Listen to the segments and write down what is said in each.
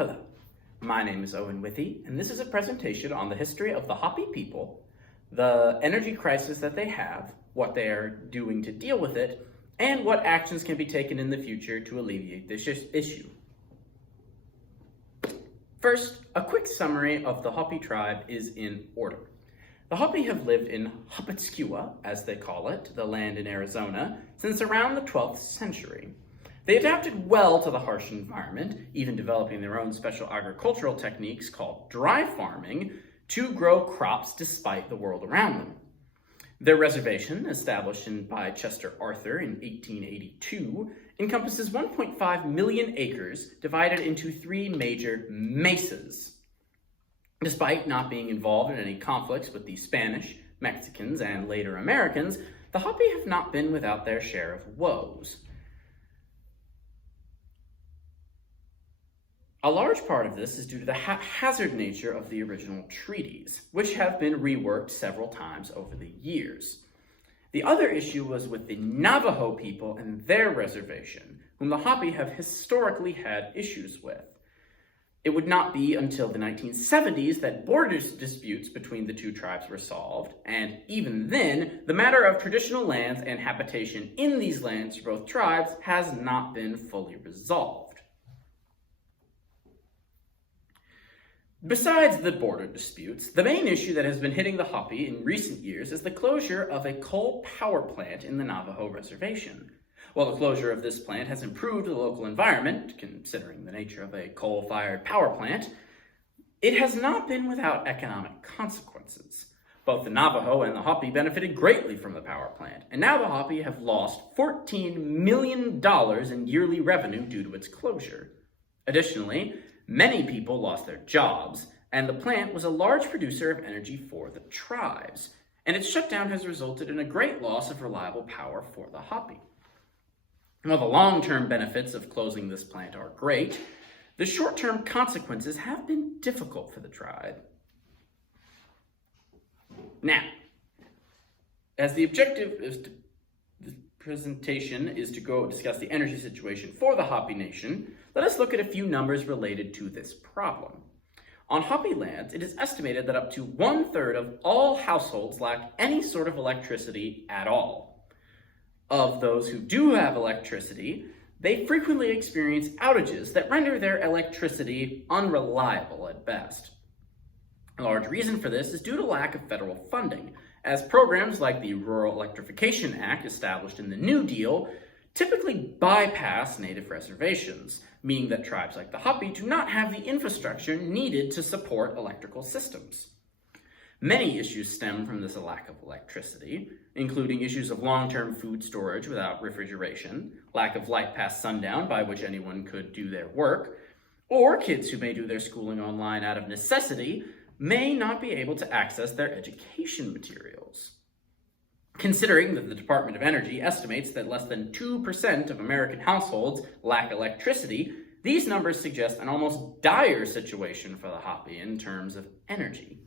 Hello, my name is Owen Withy, and this is a presentation on the history of the Hopi people, the energy crisis that they have, what they are doing to deal with it, and what actions can be taken in the future to alleviate this issue. First, a quick summary of the Hopi tribe is in order. The Hopi have lived in Hopetskua, as they call it, the land in Arizona, since around the 12th century. They adapted well to the harsh environment, even developing their own special agricultural techniques called dry farming to grow crops despite the world around them. Their reservation, established by Chester Arthur in 1882, encompasses 1.5 million acres divided into 3 major mesas. Despite not being involved in any conflicts with the Spanish, Mexicans, and later Americans, the Hopi have not been without their share of woes. A large part of this is due to the haphazard nature of the original treaties, which have been reworked several times over the years. The other issue was with the Navajo people and their reservation, whom the Hopi have historically had issues with. It would not be until the 1970s that border disputes between the two tribes were solved, and even then, the matter of traditional lands and habitation in these lands for both tribes has not been fully resolved. Besides the border disputes, the main issue that has been hitting the Hopi in recent years is the closure of a coal power plant in the Navajo reservation. While the closure of this plant has improved the local environment, considering the nature of a coal-fired power plant, it has not been without economic consequences. Both the Navajo and the Hopi benefited greatly from the power plant, and now the Hopi have lost $14 million in yearly revenue due to its closure. Additionally, many people lost their jobs, and the plant was a large producer of energy for the tribes, and its shutdown has resulted in a great loss of reliable power for the Hopi. While the long-term benefits of closing this plant are great, the short-term consequences have been difficult for the tribe. Now, as the objective is to this presentation is to go discuss the energy situation for the Hopi Nation, let us look at a few numbers related to this problem. On Hopi lands, it is estimated that up to 1/3 of all households lack any sort of electricity at all. Of those who do have electricity, they frequently experience outages that render their electricity unreliable at best. A large reason for this is due to lack of federal funding, as programs like the Rural Electrification Act established in the New Deal typically bypass native reservations, meaning that tribes like the Hopi do not have the infrastructure needed to support electrical systems. Many issues stem from this lack of electricity, including issues of long-term food storage without refrigeration, lack of light past sundown by which anyone could do their work, or kids who may do their schooling online out of necessity may not be able to access their education materials. Considering that the Department of Energy estimates that less than 2% of American households lack electricity, these numbers suggest an almost dire situation for the Hopi in terms of energy.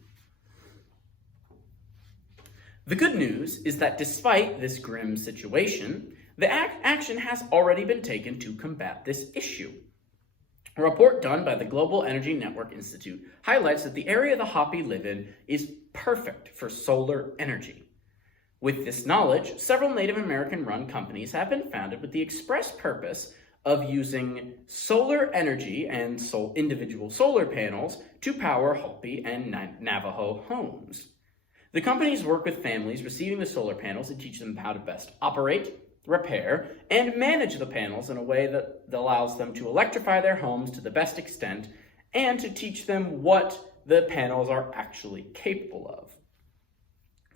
The good news is that despite this grim situation, the action has already been taken to combat this issue. A report done by the Global Energy Network Institute highlights that the area the Hopi live in is perfect for solar energy. With this knowledge, several Native American-run companies have been founded with the express purpose of using solar energy and individual solar panels to power Hopi and Navajo homes. The companies work with families receiving the solar panels and teach them how to best operate, repair, and manage the panels in a way that allows them to electrify their homes to the best extent and to teach them what the panels are actually capable of.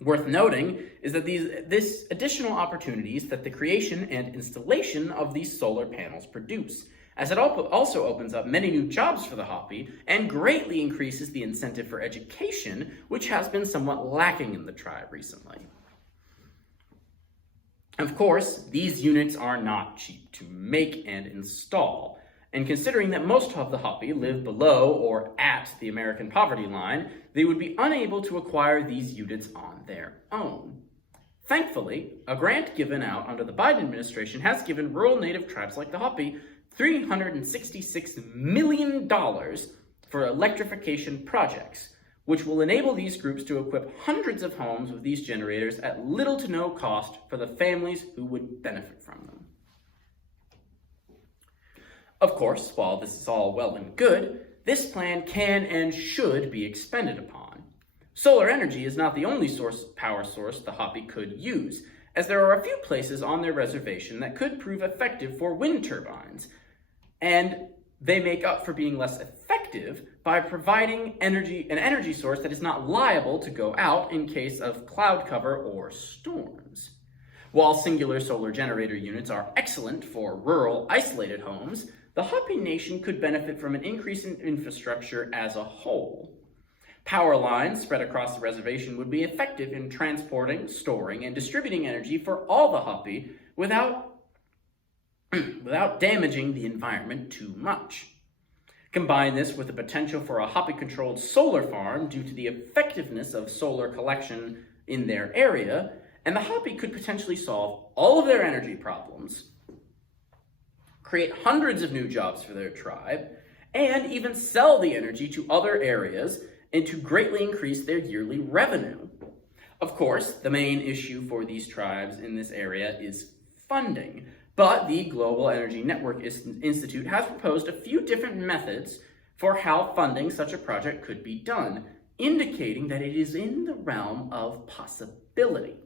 Worth noting is that this additional opportunities that the creation and installation of these solar panels produce, as it also opens up many new jobs for the Hopi and greatly increases the incentive for education, which has been somewhat lacking in the tribe recently. Of course, these units are not cheap to make and install, and considering that most of the Hopi live below or at the American poverty line, they would be unable to acquire these units on their own. Thankfully, a grant given out under the Biden administration has given rural Native tribes like the Hopi $366 million for electrification projects, which will enable these groups to equip hundreds of homes with these generators at little to no cost for the families who would benefit from them. Of course, while this is all well and good, this plan can and should be expended upon. Solar energy is not the only power source the Hopi could use, as there are a few places on their reservation that could prove effective for wind turbines, and they make up for being less effective by providing an energy source that is not liable to go out in case of cloud cover or storms. While singular solar generator units are excellent for rural, isolated homes, the Hopi Nation could benefit from an increase in infrastructure as a whole. Power lines spread across the reservation would be effective in transporting, storing, and distributing energy for all the Hopi without damaging the environment too much. Combine this with the potential for a Hopi-controlled solar farm due to the effectiveness of solar collection in their area, and the Hopi could potentially solve all of their energy problems, create hundreds of new jobs for their tribe, and even sell the energy to other areas and to greatly increase their yearly revenue. Of course, the main issue for these tribes in this area is funding, but the Global Energy Network Institute has proposed a few different methods for how funding such a project could be done, indicating that it is in the realm of possibility.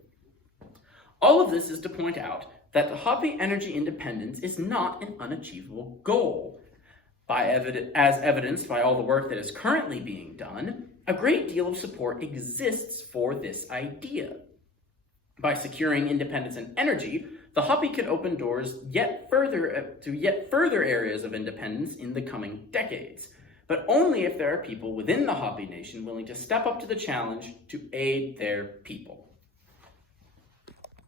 All of this is to point out that the Hopi energy independence is not an unachievable goal. As evidenced by all the work that is currently being done, a great deal of support exists for this idea. By securing independence in energy, the Hopi can open doors to yet further areas of independence in the coming decades, but only if there are people within the Hopi Nation willing to step up to the challenge to aid their people.